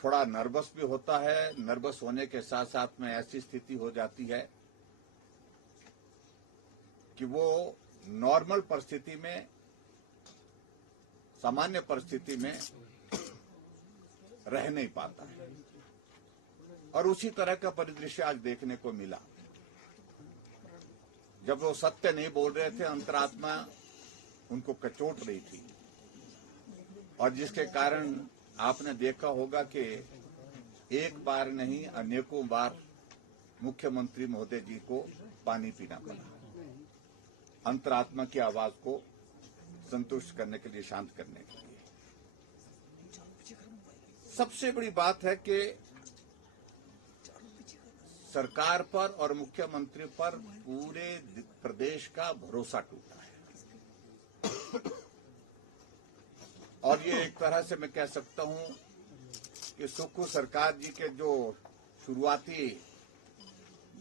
थोड़ा नर्वस भी होता है। नर्वस होने के साथ साथ में ऐसी स्थिति हो जाती है कि वो नॉर्मल परिस्थिति में, सामान्य परिस्थिति में रह नहीं पाता है। और उसी तरह का परिदृश्य आज देखने को मिला। जब वो सत्य नहीं बोल रहे थे, अंतरात्मा उनको कचोट रही थी, और जिसके कारण आपने देखा होगा कि एक बार नहीं अनेकों बार मुख्यमंत्री महोदय जी को पानी पीना पड़ा, अंतरात्मा की आवाज को संतुष्ट करने के लिए, शांत करने के लिए। सबसे बड़ी बात है कि सरकार पर और मुख्यमंत्री पर पूरे प्रदेश का भरोसा टूटा है। और ये एक तरह से मैं कह सकता हूं कि सुक्खू सरकार जी के जो शुरुआती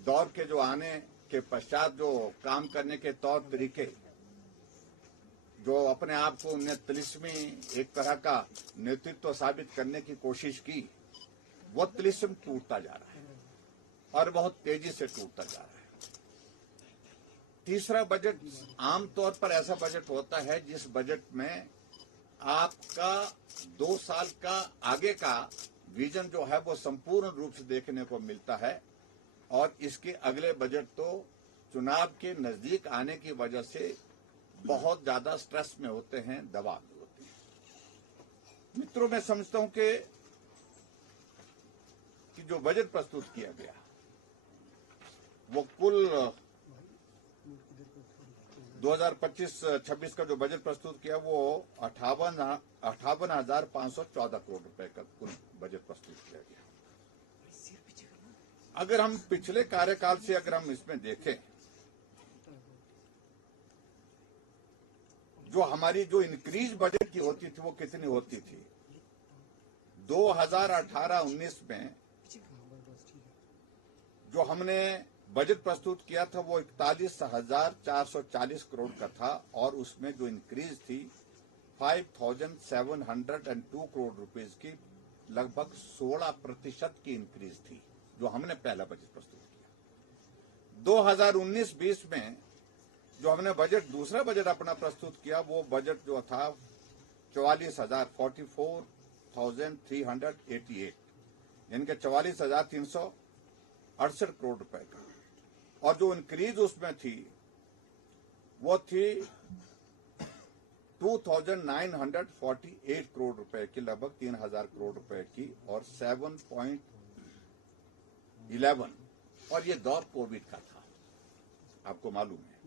दौर के जो आने के पश्चात जो काम करने के तौर तरीके, जो अपने आप को उन्हें तिलिस्मी एक तरह का नेतृत्व साबित करने की कोशिश की, वो तिलिस्म टूटता जा रहा है और बहुत तेजी से टूटता जा रहा है। तीसरा बजट आमतौर पर ऐसा बजट होता है जिस बजट में आपका 2 साल का आगे का विजन जो है वो संपूर्ण रूप से देखने को मिलता है, और इसके अगले बजट तो चुनाव के नजदीक आने की वजह से बहुत ज्यादा स्ट्रेस में होते हैं, दबाव में होते हैं। मित्रों, मैं समझता हूं कि जो बजट प्रस्तुत किया गया वो कुल 2025-26 का जो बजट प्रस्तुत किया वो 58,514 करोड़ रुपए का कुल बजट प्रस्तुत किया गया। अगर हम पिछले कार्यकाल से अगर हम इसमें देखें, जो हमारी जो इंक्रीज बजट की होती थी वो कितनी होती थी? 2018-19 में जो हमने बजट प्रस्तुत किया था वो 41,440 करोड़ का था, और उसमें जो इंक्रीज थी 5,702 करोड़ रुपीस की, लगभग 16% की इंक्रीज थी जो हमने पहला बजट प्रस्तुत किया। 2019-20 में जो हमने बजट दूसरा बजट अपना प्रस्तुत किया वो बजट जो था 44,388, यानी कि 44,368 करोड़ रुपए का, और जो इंक्रीज उसमें थी वो थी 2,948 करोड़ रुपए की, लगभग 3,000 करोड़ रुपए की, और 7.11, और ये दौर कोविड का था, आपको मालूम है।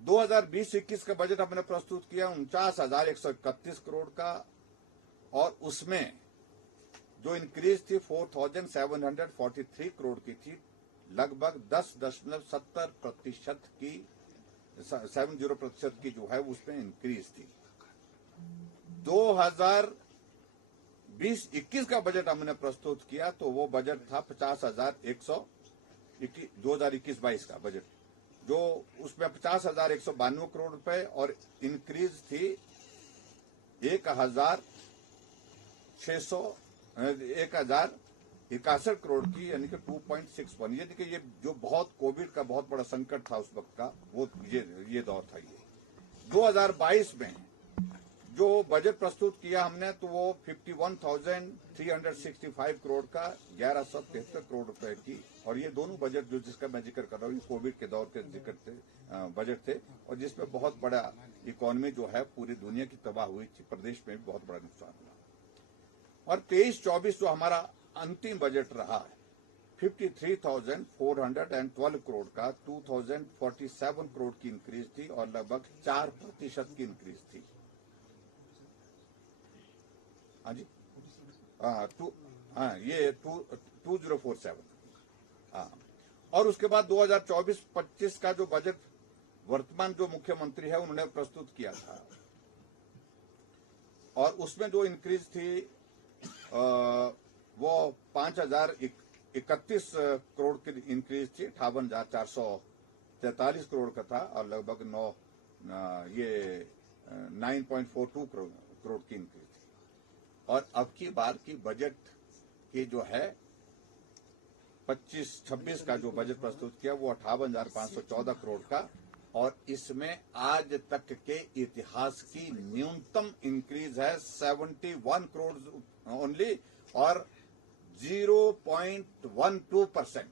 2020-21 का बजट हमने प्रस्तुत किया 49,131 करोड़ का, और उसमें जो इंक्रीज थी 4,743 करोड़ की थी, लगभग 10.70% की, 70% की जो है उसमें इंक्रीज थी। 2020-21 का बजट हमने प्रस्तुत किया तो वो बजट था 2021-22 का बजट, जो उसमें 50,192 करोड़ रुपए, और इंक्रीज थी 1,061 करोड़ की, यानी कि 2.61। यानी कि ये जो बहुत कोविड का बहुत बड़ा संकट था उस वक्त का, वो ये दौर था। ये 2022 में जो बजट प्रस्तुत किया हमने तो वो 51,365 करोड़ का, 1,173 करोड़ रुपए की, और ये दोनों बजट जो जिसका मैं जिक्र कर रहा हूँ ये कोविड के दौर के जिक्र थे, बजट थे, और जिसमें बहुत बड़ा इकोनॉमी जो है पूरी दुनिया की तबाह हुई थी, प्रदेश में भी बहुत बड़ा नुकसान हुआ। और 23-24 जो हमारा अंतिम बजट रहा है 53,412 करोड़ का, 2,047 करोड़ की इंक्रीज थी, और लगभग 4% की इंक्रीज थी। हाँ जी, ये 2047। हाँ, और उसके बाद 2024-25 का जो बजट वर्तमान जो मुख्यमंत्री है उन्होंने प्रस्तुत किया था, और उसमें जो इंक्रीज थी वो 5,031 करोड़ की इंक्रीज थी, 58,443 करोड़ का था, और लगभग 9.42 करोड़ की इंक्रीज थी। और अब की बार की बजट की जो है 25-26 का जो बजट प्रस्तुत किया वो 58,514 करोड़ का, और इसमें आज तक के इतिहास की न्यूनतम इंक्रीज है 71 करोड़ ओनली, और 0.12%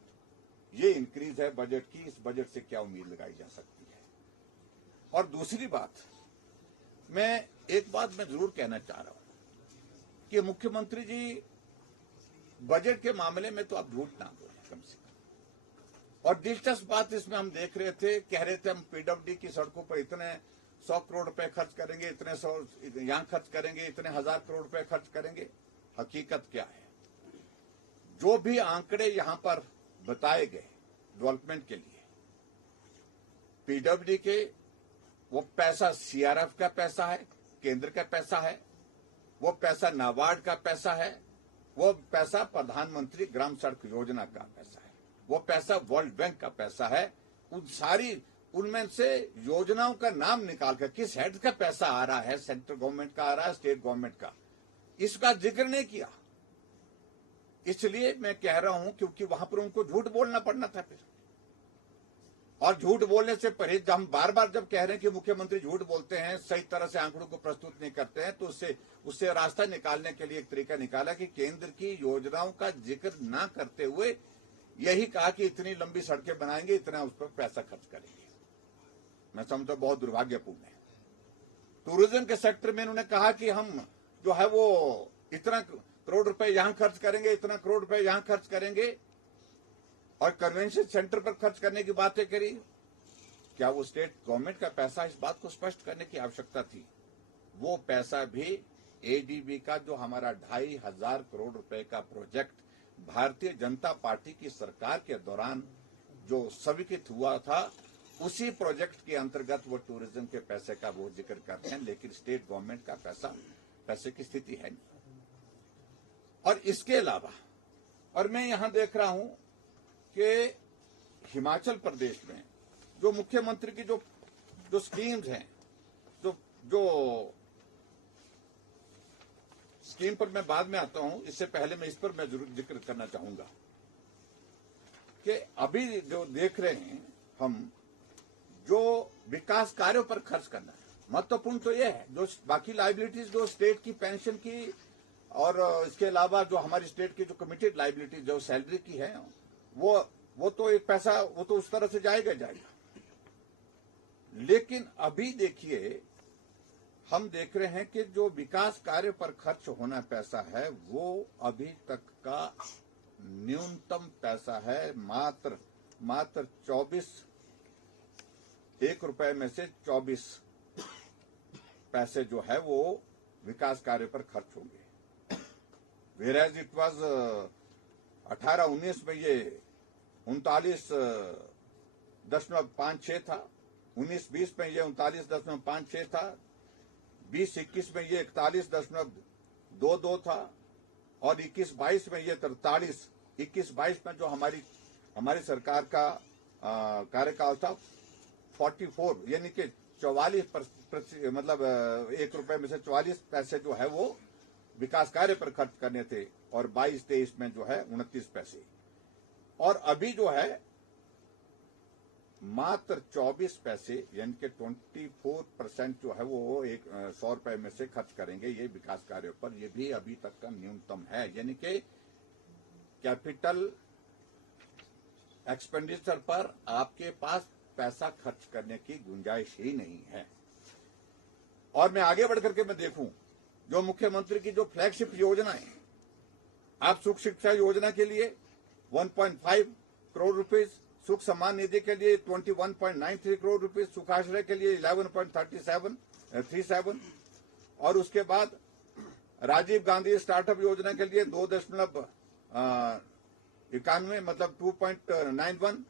ये इंक्रीज है बजट की। इस बजट से क्या उम्मीद लगाई जा सकती है? और दूसरी बात, एक बात मैं जरूर कहना चाह रहा हूं कि मुख्यमंत्री जी बजट के मामले में तो आप झूठ ना बोलें कम से कम। और दिलचस्प बात इसमें हम देख रहे थे, कह रहे थे हम पीडब्ल्यूडी की सड़कों पर इतने 100 करोड़ रुपए खर्च करेंगे, इतने 100 यहां खर्च करेंगे, इतने 1000 करोड़ रुपए खर्च करेंगे। हकीकत क्या है? जो भी आंकड़े यहां पर बताए गए डेवलपमेंट के लिए, पीडब्ल्यूडी के, वो पैसा सीआरएफ का पैसा है, केंद्र का पैसा है, वो पैसा नाबार्ड का पैसा है, वो पैसा प्रधानमंत्री ग्राम सड़क योजना का पैसा है, वो पैसा वर्ल्ड बैंक का पैसा है। उनमें से योजनाओं का नाम निकाल कर किस हेड का पैसा आ रहा है, सेंट्रल गवर्नमेंट का आ रहा है, स्टेट गवर्नमेंट का, इसका जिक्र नहीं किया। इसलिए मैं कह रहा हूं क्योंकि वहां पर उनको झूठ बोलना पड़ना था फिर, और झूठ बोलने से परहेज। हम बार बार जब कह रहे हैं कि मुख्यमंत्री झूठ बोलते हैं, सही तरह से आंकड़ों को प्रस्तुत नहीं करते हैं, तो उससे रास्ता निकालने के लिए एक तरीका निकाला कि केंद्र की योजनाओं का जिक्र ना करते हुए यही कहा कि इतनी लंबी सड़कें बनाएंगे, इतना उस पर पैसा खर्च करेंगे। मैं समझता हूं बहुत दुर्भाग्यपूर्ण है। टूरिज्म के सेक्टर में उन्होंने कहा कि हम जो है वो इतना करोड़ रुपए यहां खर्च करेंगे, इतना करोड़ रुपए यहां खर्च करेंगे, और कन्वेंशन सेंटर पर खर्च करने की बातें करी। क्या वो स्टेट गवर्नमेंट का पैसा? इस बात को स्पष्ट करने की आवश्यकता थी। वो पैसा भी एडीबी का जो हमारा 2,500 करोड़ रुपए का प्रोजेक्ट भारतीय जनता पार्टी की सरकार के दौरान जो स्वीकृत हुआ था, उसी प्रोजेक्ट के अंतर्गत वो टूरिज्म के पैसे का वो जिक्र करते हैं, लेकिन स्टेट गवर्नमेंट का पैसे की स्थिति है नहीं। और इसके अलावा, और मैं यहां देख रहा हूं कि हिमाचल प्रदेश में जो मुख्यमंत्री की जो स्कीम्स हैं, जो स्कीम पर मैं बाद में आता हूं, इससे पहले मैं इस पर मैं जरूर जिक्र करना चाहूंगा कि अभी जो देख रहे हैं हम, जो विकास कार्यों पर खर्च करना है, महत्वपूर्ण तो यह है। जो बाकी लाइबिलिटीज जो स्टेट की पेंशन की और इसके अलावा जो हमारी स्टेट की जो कमिटेड लाइबिलिटीज जो सैलरी की है, वो तो एक पैसा वो तो उस तरह से जाएगा। लेकिन अभी देखिए, हम देख रहे हैं कि जो विकास कार्य पर खर्च होना पैसा है, वो अभी तक का न्यूनतम पैसा है। मात्र 24 ₹1 में से 24 पैसे जो है वो विकास कार्य पर खर्च होंगे। वेराज इट वाज 18-19 में ये 39.56 था, 19-20 में ये 39.56 था, 20-21 में ये 41.22 था, और 21-22 में ये 43, 21-22 में जो हमारी सरकार का कार्यकाल था 44, यानी कि 44 मतलब ₹1 में से 44 पैसे जो है वो विकास कार्य पर खर्च करने थे, और 22-23 में जो है 29 पैसे। और अभी जो है मात्र 24 पैसे, यानी कि 24% जो है वो ₹100 में से खर्च करेंगे ये विकास कार्यों पर। ये भी अभी तक का न्यूनतम है, यानी कि कैपिटल एक्सपेंडिचर पर आपके पास पैसा खर्च करने की गुंजाइश ही नहीं है। और मैं आगे बढ़कर के मैं देखूं, जो मुख्यमंत्री की जो फ्लैगशिप योजना है, आप सुख शिक्षा योजना के लिए 1.5 करोड़ रुपए, सुख सम्मान निधि के लिए 21.93 करोड़ रुपए, सुखाश्रय के लिए 11.37, और उसके बाद राजीव गांधी स्टार्टअप योजना के लिए 2.91 मतलब 2.91,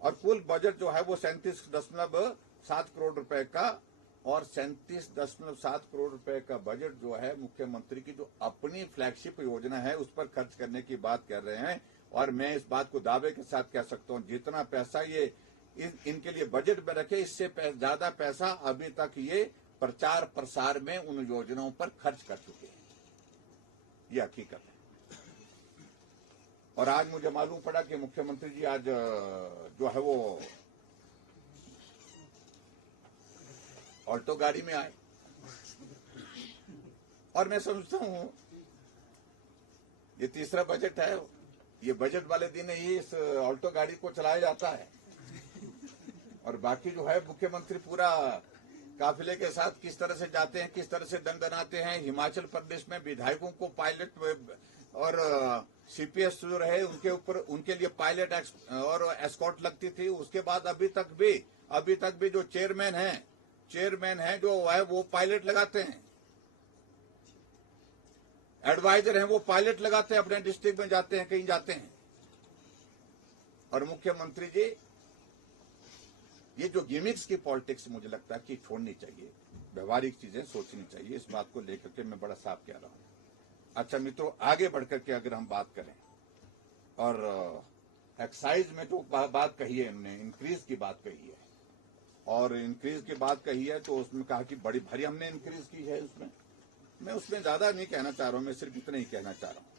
और कुल बजट जो है वो 37.7 करोड़ रुपए का, और 37.7 करोड़ रुपए का बजट जो है मुख्यमंत्री की जो अपनी फ्लैगशिप योजना है उस पर खर्च करने की बात कर रहे हैं। और मैं इस बात को दावे के साथ कह सकता हूं, जितना पैसा ये इनके लिए बजट में रखे, इससे ज्यादा पैसा अभी तक ये प्रचार प्रसार में उन योजनाओं पर खर्च कर चुके हैं। ये हकीकत है। और आज मुझे मालूम पड़ा कि मुख्यमंत्री जी आज जो है वो ऑल्टो गाड़ी में आए, और मैं समझता हूं ये तीसरा बजट है, ये बजट वाले दिन ही इस ऑल्टो गाड़ी को चलाया जाता है, और बाकी जो है मुख्यमंत्री पूरा काफिले के साथ किस तरह से जाते हैं, किस तरह से दंडनाते हैं। हिमाचल प्रदेश में विधायकों को पायलट और सीपीएस जो रहे उनके ऊपर, उनके लिए पायलट और एस्कॉर्ट लगती थी। उसके बाद अभी तक भी जो चेयरमैन है जो है वो पायलट लगाते हैं, एडवाइजर हैं वो पायलट लगाते हैं, अपने डिस्ट्रिक्ट में जाते हैं, कहीं जाते हैं। और मुख्यमंत्री जी ये जो गिमिक्स की पॉलिटिक्स मुझे लगता है कि छोड़नी चाहिए, व्यवहारिक चीजें सोचनी चाहिए। इस बात को लेकर के मैं बड़ा साफ कह रहा हूं। अच्छा मित्रों, आगे बढ़कर के अगर हम बात करें, और एक्साइज में तो बात कही है हमने, इंक्रीज की बात कही है, और इंक्रीज की बात कही है तो उसमें कहा कि बड़ी भारी हमने इंक्रीज की है। उसमें मैं उसमें ज्यादा नहीं कहना चाह रहा हूं, मैं सिर्फ इतना ही कहना चाह रहा हूं।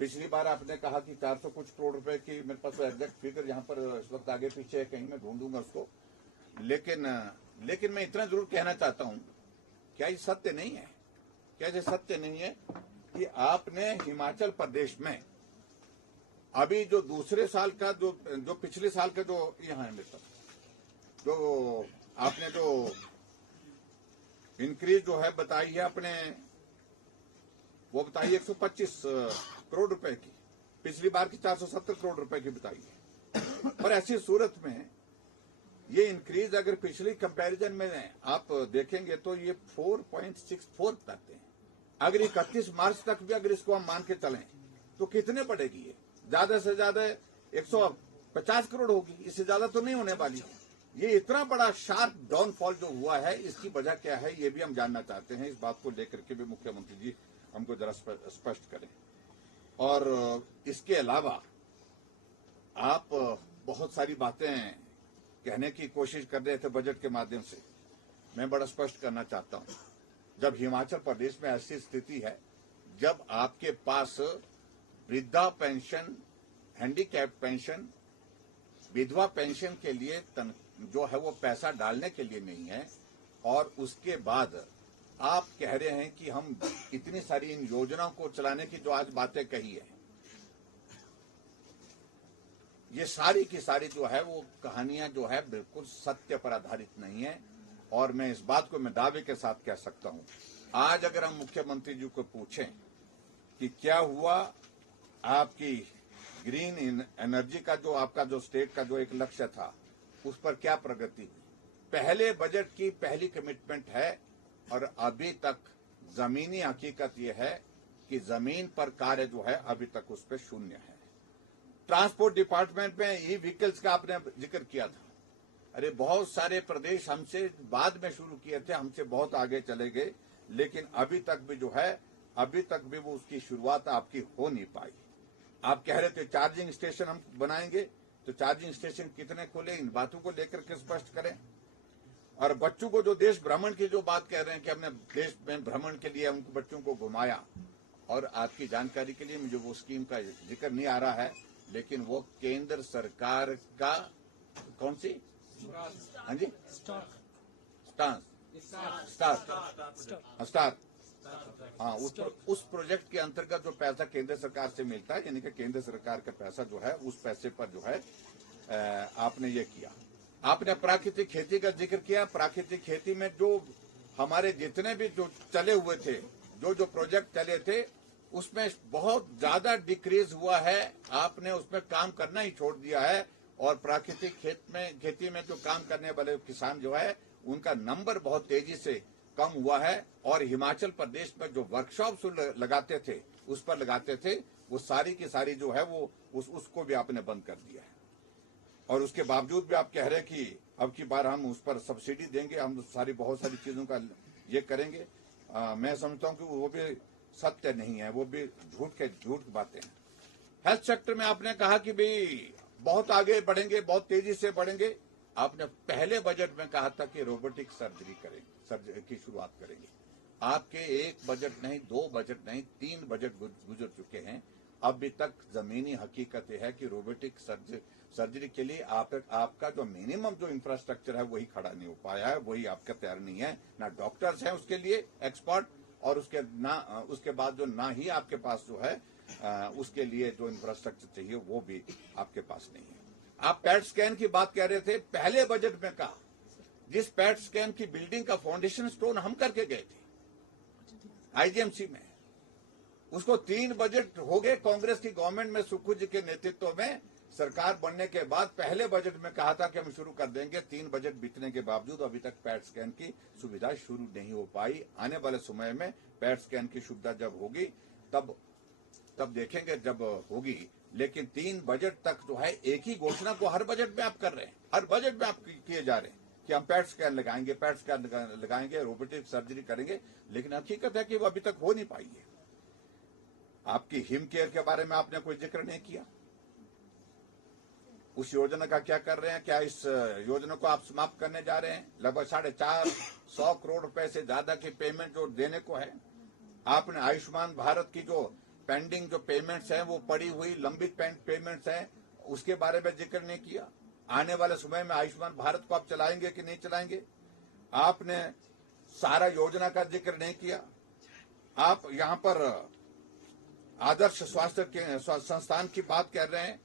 पिछली बार आपने कहा कि 400 कुछ करोड़ रुपए की, मेरे पास एग्जैक्ट फिगर यहाँ पर इस वक्त आगे पीछे है, कहीं मैं ढूंढूंगा उसको, लेकिन मैं इतना जरूर कहना चाहता हूं, क्या ये सत्य नहीं है, क्या ये सत्य नहीं है कि आपने हिमाचल प्रदेश में अभी जो दूसरे साल का जो पिछले साल का जो यहाँ है मेरे पास, जो आपने जो इंक्रीज जो है बताई है अपने, वो बताई 125 करोड़ रुपए की, पिछली बार की 470 करोड़ रुपए की बताई है। पर ऐसी सूरत में ये इंक्रीज अगर पिछली कंपैरिजन में आप देखेंगे तो ये 4.64 बताते हैं। अगर 31 मार्च तक भी अगर इसको हम मान के चलें तो कितने पड़ेगी? ये ज्यादा से ज्यादा 150 करोड़ होगी, इससे ज्यादा तो नहीं होने वाली। ये इतना बड़ा शार्प डाउनफॉल जो हुआ है, इसकी वजह क्या है ये भी हम जानना चाहते हैं। इस बात को लेकर के भी मुख्यमंत्री जी हमको जरा स्पष्ट करें। और इसके अलावा आप बहुत सारी बातें कहने की कोशिश कर रहे थे बजट के माध्यम से, मैं बड़ा स्पष्ट करना चाहता हूं। जब हिमाचल प्रदेश में ऐसी स्थिति है, जब आपके पास वृद्धा पेंशन, हैंडीकैप पेंशन, विधवा पेंशन के लिए जो है वो पैसा डालने के लिए नहीं है, और उसके बाद आप कह रहे हैं कि हम इतनी सारी इन योजनाओं को चलाने की जो आज बातें कही है, ये सारी की सारी जो है वो कहानियां जो है बिल्कुल सत्य पर आधारित नहीं है। और मैं इस बात को मैं दावे के साथ कह सकता हूं, आज अगर हम मुख्यमंत्री जी को पूछें कि क्या हुआ आपकी ग्रीन एनर्जी का जो आपका जो स्टेट का जो एक लक्ष्य था, उस पर क्या प्रगति हुई? पहले बजट की पहली कमिटमेंट है, और अभी तक जमीनी हकीकत यह है कि जमीन पर कार्य जो है अभी तक उस पर शून्य है। ट्रांसपोर्ट डिपार्टमेंट में ई व्हीकल्स का आपने जिक्र किया था, अरे बहुत सारे प्रदेश हमसे बाद में शुरू किए थे, हमसे बहुत आगे चले गए, लेकिन अभी तक भी वो उसकी शुरुआत आपकी हो नहीं पाई। आप कह रहे थे चार्जिंग स्टेशन हम बनाएंगे, तो चार्जिंग स्टेशन कितने खोले, इन बातों को लेकर के स्पष्ट करें। और बच्चों को जो देश भ्रमण की जो बात कह रहे हैं कि हमने देश में भ्रमण के लिए उनको बच्चों को घुमाया, और आपकी जानकारी के लिए मुझे वो स्कीम का जिक्र नहीं आ रहा है, लेकिन वो केंद्र सरकार का कौन सी, हाँ जी, स्टार, हाँ, उस प्रोजेक्ट के अंतर्गत जो पैसा केंद्र सरकार से मिलता है, यानी कि केंद्र सरकार का पैसा जो है, उस पैसे पर जो है आपने ये किया। आपने प्राकृतिक खेती का जिक्र किया। प्राकृतिक खेती में जो हमारे जितने भी जो चले हुए थे, जो प्रोजेक्ट चले थे, उसमें बहुत ज्यादा डिक्रीज हुआ है। आपने उसमें काम करना ही छोड़ दिया है, और प्राकृतिक खेती में जो काम करने वाले किसान जो है, उनका नंबर बहुत तेजी से कम हुआ है। और हिमाचल प्रदेश में जो वर्कशॉप लगाते थे, उस पर लगाते थे, वो सारी की सारी जो है वो उसको भी आपने बंद कर दिया है। और उसके बावजूद भी आप कह रहे हैं कि अब की बार हम उस पर सब्सिडी देंगे, हम बहुत सारी चीजों का ये करेंगे। मैं समझता हूं कि वो भी सत्य नहीं है, वो भी झूठ बातें हैं। हेल्थ सेक्टर में आपने कहा कि भाई बहुत आगे बढ़ेंगे, बहुत तेजी से बढ़ेंगे। आपने पहले बजट में कहा था कि रोबोटिक सर्जरी की शुरुआत करेंगे। आपके एक बजट नहीं, 2 बजट नहीं, 3 बजट गुजर चुके हैं। अभी तक जमीनी हकीकत है कि रोबोटिक सर्जरी के लिए आपका जो मिनिमम जो इंफ्रास्ट्रक्चर है वही खड़ा नहीं हो पाया है, वही आपका तैयार नहीं है। ना डॉक्टर्स हैं उसके लिए एक्सपर्ट, और उसके बाद जो ना ही आपके पास जो है उसके लिए जो इंफ्रास्ट्रक्चर चाहिए वो भी आपके पास नहीं है। आप पैट स्कैन की बात कह रहे थे, पहले बजट में कहा, जिस पैट स्कैन की बिल्डिंग का फाउंडेशन स्टोन हम करके गए थे आईजीएमसी में, उसको 3 बजट हो गए कांग्रेस की गवर्नमेंट में, सुक्खू जी के नेतृत्व में सरकार बनने के बाद पहले बजट में कहा था कि हम शुरू कर देंगे। 3 बजट बीतने के बावजूद अभी तक पैट स्कैन की सुविधा शुरू नहीं हो पाई। आने वाले समय में पैट स्कैन की सुविधा जब होगी तब देखेंगे जब होगी। लेकिन 3 बजट तक जो है एक ही घोषणा को हर बजट में आप कर रहे हैं, हर बजट में आप किए जा रहे हैं कि हम पैट स्कैन लगाएंगे, पैट स्कैन लगाएंगे, रोबोटिक सर्जरी करेंगे, लेकिन हकीकत है कि वो अभी तक हो नहीं पाई है। आपकी हिम केयर के बारे में आपने कोई जिक्र नहीं किया। उस योजना का क्या कर रहे हैं? क्या इस योजना को आप समाप्त करने जा रहे हैं? लगभग 450 करोड़ रुपए से ज्यादा की पेमेंट जो देने को है। आपने आयुष्मान भारत की जो पेंडिंग जो पेमेंट्स हैं, वो पड़ी हुई लंबित पेमेंट्स हैं, उसके बारे में जिक्र नहीं किया। आने वाले समय में आयुष्मान भारत को आप चलाएंगे कि नहीं चलाएंगे? आपने सारा योजना का जिक्र नहीं किया। आप यहाँ पर आदर्श स्वास्थ्य संस्थान की बात कर रहे हैं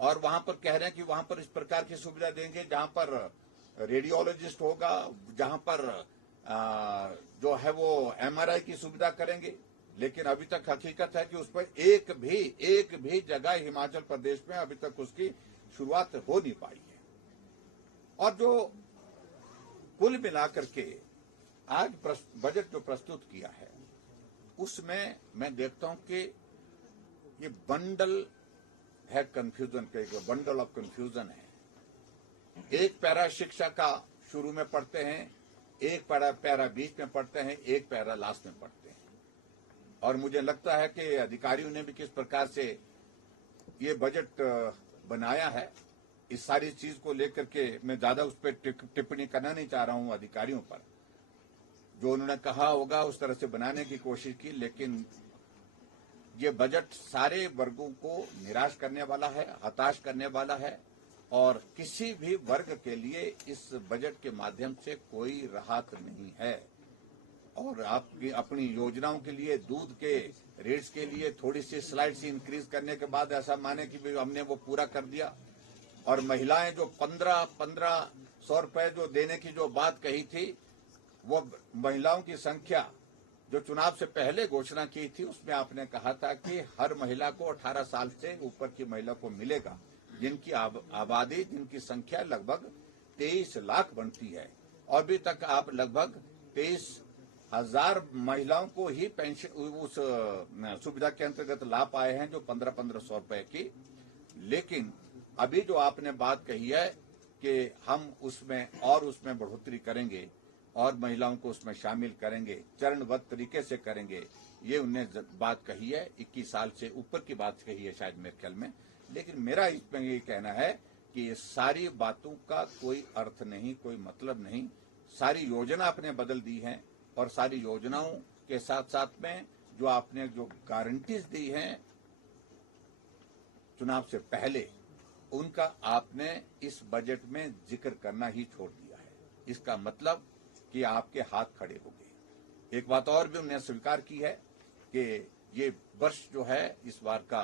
और वहां पर कह रहे हैं कि वहां पर इस प्रकार की सुविधा देंगे जहां पर रेडियोलॉजिस्ट होगा, जहां पर जो है वो एमआरआई की सुविधा करेंगे। लेकिन अभी तक हकीकत है कि उस पर एक भी जगह हिमाचल प्रदेश में अभी तक उसकी शुरुआत हो नहीं पाई है। और जो कुल मिलाकर के आज बजट जो प्रस्तुत किया है, उसमें मैं देखता हूं कि ये बंडल है कंफ्यूजन के, बंडल ऑफ कंफ्यूजन है। एक पैरा शिक्षा का शुरू में पढ़ते हैं, एक पैरा बीच में पढ़ते हैं, एक पैरा लास्ट में पढ़ते हैं। और मुझे लगता है कि अधिकारियों ने भी किस प्रकार से ये बजट बनाया है, इस सारी चीज को लेकर के मैं ज्यादा उस पर टिप्पणी करना नहीं चाह रहा हूं अधिकारियों पर। जो उन्होंने कहा होगा उस तरह से बनाने की कोशिश की, लेकिन ये बजट सारे वर्गों को निराश करने वाला है, हताश करने वाला है। और किसी भी वर्ग के लिए इस बजट के माध्यम से कोई राहत नहीं है। और आपकी अपनी योजनाओं के लिए, दूध के रेट्स के लिए थोड़ी सी स्लाइड सी इंक्रीज करने के बाद ऐसा माने कि भी हमने वो पूरा कर दिया। और महिलाएं जो 1500 रुपए जो देने की जो बात कही थी, वो महिलाओं की संख्या जो चुनाव से पहले घोषणा की थी, उसमें आपने कहा था कि हर महिला को 18 साल से ऊपर की महिला को मिलेगा, जिनकी आबादी, जिनकी संख्या लगभग 23 लाख बनती है। और अभी तक आप लगभग 23,000 महिलाओं को ही पेंशन उस सुविधा के अंतर्गत ला पाए हैं, जो 1500 रुपए की। लेकिन अभी जो आपने बात कही है कि हम उसमें बढ़ोतरी करेंगे और महिलाओं को उसमें शामिल करेंगे, चरणबद्ध तरीके से करेंगे, ये उन्हें बात कही है। 21 साल से ऊपर की बात कही है शायद मेरे ख्याल में। लेकिन मेरा इसमें ये कहना है कि ये सारी बातों का कोई अर्थ नहीं, कोई मतलब नहीं। सारी योजना आपने बदल दी है और सारी योजनाओं के साथ साथ में जो आपने जो गारंटीज दी हैं चुनाव से पहले, उनका आपने इस बजट में जिक्र करना ही छोड़ दिया है। इसका मतलब कि आपके हाथ खड़े हो गए। एक बात और भी उन्होंने स्वीकार की है कि ये वर्ष जो है, इस बार का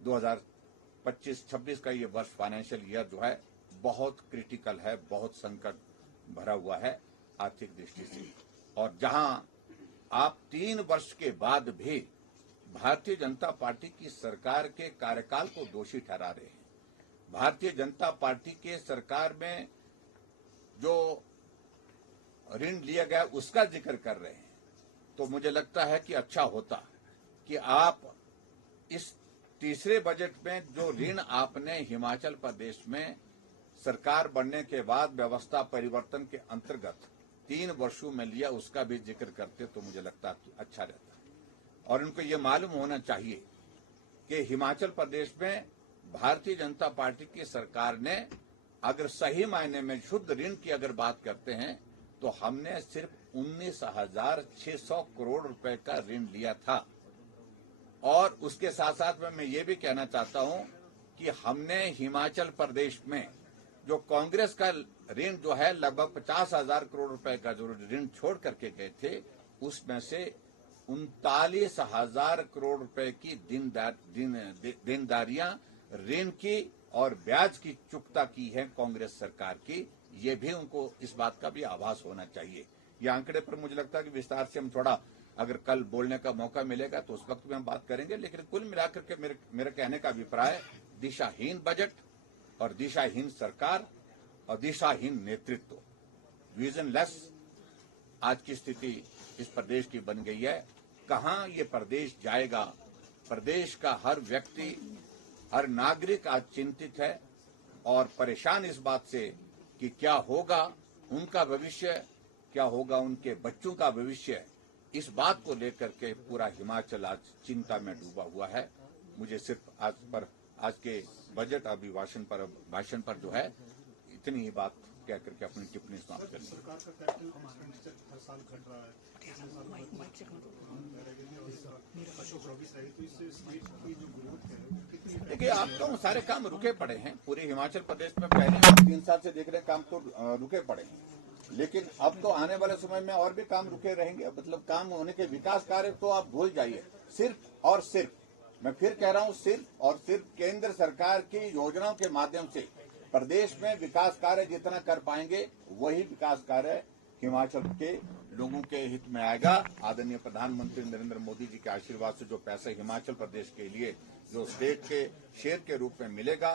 2025-26 का ये वर्ष फाइनेंशियल ईयर जो है बहुत क्रिटिकल है, बहुत संकट भरा हुआ है आर्थिक दृष्टि से। और जहां आप 3 वर्ष के बाद भी भारतीय जनता पार्टी की सरकार के कार्यकाल को दोषी ठहरा रहे हैं, भारतीय जनता पार्टी के सरकार में जो ऋण लिया गया उसका जिक्र कर रहे हैं, तो मुझे लगता है कि अच्छा होता कि आप इस तीसरे बजट में जो ऋण आपने हिमाचल प्रदेश में सरकार बनने के बाद व्यवस्था परिवर्तन के अंतर्गत 3 वर्षों में लिया, उसका भी जिक्र करते तो मुझे लगता कि अच्छा रहता। और उनको ये मालूम होना चाहिए कि हिमाचल प्रदेश में भारतीय जनता पार्टी की सरकार ने अगर सही मायने में शुद्ध ऋण की अगर बात करते हैं तो हमने सिर्फ 19,600 करोड़ रुपए का ऋण लिया था। और उसके साथ साथ में मैं ये भी कहना चाहता हूं कि हमने हिमाचल प्रदेश में जो कांग्रेस का ऋण जो है लगभग 50,000 करोड़ रुपए का जो ऋण छोड़ करके गए थे, उसमें से 39,000 करोड़ रुपए की देनदारियां ऋण की और ब्याज की चुकता की है कांग्रेस सरकार की। ये भी उनको इस बात का भी आभास होना चाहिए। ये आंकड़े पर मुझे लगता है कि विस्तार से हम थोड़ा अगर कल बोलने का मौका मिलेगा तो उस वक्त में हम बात करेंगे। लेकिन कुल मिलाकर के मेरे कहने का अभिप्राय, दिशाहीन बजट और दिशाहीन सरकार और दिशाहीन नेतृत्व, विजनलेस आज की स्थिति इस प्रदेश की बन गई है। कहां ये प्रदेश जाएगा? प्रदेश का हर व्यक्ति, हर नागरिक आज चिंतित है और परेशान इस बात से कि क्या होगा उनका भविष्य, क्या होगा उनके बच्चों का भविष्य। इस बात को लेकर के पूरा हिमाचल आज चिंता में डूबा हुआ है। मुझे सिर्फ आज के बजट अभिभाषण पर जो है इतनी ही बात कह करके अपनी टिप्पणी समाप्त करें। सरकार का कैपिटल एक्सपेंडिचर हर साल घट रहा है। देखिए, आप तो सारे काम रुके पड़े हैं पूरे हिमाचल प्रदेश में। पहले 3 साल से देख रहे काम तो रुके पड़े हैं, लेकिन अब तो आने वाले समय में और भी काम रुके रहेंगे। मतलब काम होने के विकास कार्य तो आप भूल जाइए। सिर्फ और सिर्फ, मैं फिर कह रहा हूं, सिर्फ और सिर्फ केंद्र सरकार की योजनाओं के माध्यम से प्रदेश में विकास कार्य जितना कर पाएंगे वही विकास कार्य हिमाचल के लोगों के हित में आएगा। आदरणीय प्रधानमंत्री नरेंद्र मोदी जी के आशीर्वाद से जो पैसा हिमाचल प्रदेश के लिए जो स्टेट के शेयर के रूप में मिलेगा,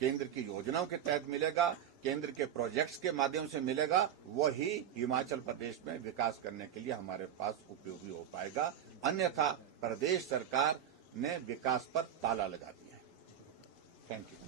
केंद्र की योजनाओं के तहत मिलेगा, केंद्र के प्रोजेक्ट्स के माध्यम से मिलेगा, वही हिमाचल प्रदेश में विकास करने के लिए हमारे पास उपयोगी हो पाएगा। अन्यथा प्रदेश सरकार ने विकास पर ताला लगा दिया है। Thank you.